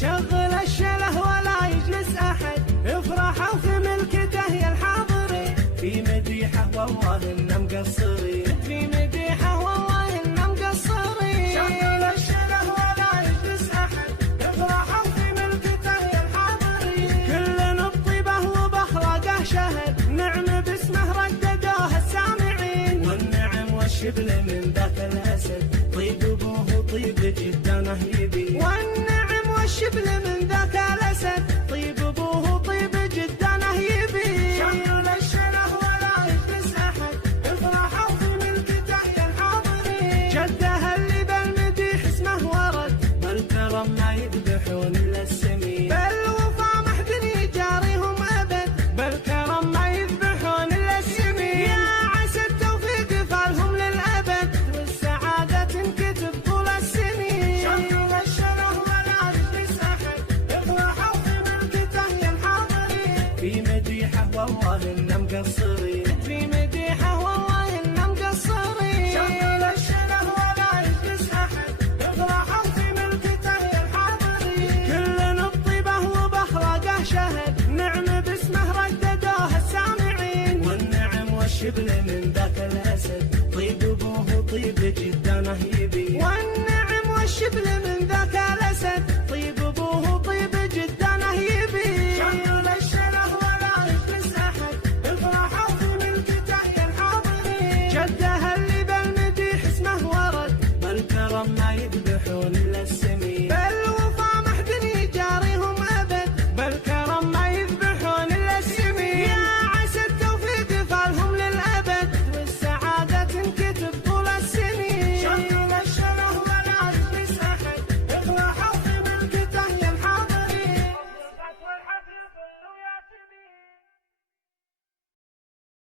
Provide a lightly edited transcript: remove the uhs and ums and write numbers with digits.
شغل الشله ولا يجلس أحد، افرحوا في ملكته يا الحاضرين، في مديحه والله إننا مقصرين، في مديحه والله إننا مقصرين. شغل الشله ولا يجلس أحد، افرحوا في ملكته يا الحاضرين، كل بطيبه وبأخلاقه شهد، نعم باسمه رددوه السامعين، والنعم والشبل من ذاك الأسد، طيب أبوه طيب جدانه يبي، والنعم والشبل من ذاك الأسد، طيب أبوه طيب جدانه يبي. شغل الشله ولا يجلس أحد، افرحوا في ملكته يا الحاضرين، جده اللي بالمديح اسمه ورد، بالكرم ما يذبحون إلا السمين، بالوفا محد يجاريهم أبد، بالكرم ما يذبحون إلا السمين، يا عسى التوفيق فالهم للأبد، والسعادة تنكتب طول السنين. شغل الشله ولا يجلس أحد، افرحوا في ملكته يا الحاضرين، في مديحه والله إننا مقصرين، في مديحه والله إننا مقصرين. شغل الشله ولا يجلس أحد، افرحوا في ملكته يا الحاضرين، كل بطيبه وبأخلاقه شهد، نعم باسمه رددوه السامعين، والنعم والشبل من ذاك الأسد، طيب أبوه طيب جدانه يبي، والنعم والشبل من ذاك الأسد، طيب أبوه طيب جدانه يبي. شغل الشله ولا يجلس أحد، افرحوا في ملكته يا الحاضرين، جده اللي بالمديح اسمه ورد، بالكرم ما يذبحون إلا السمين،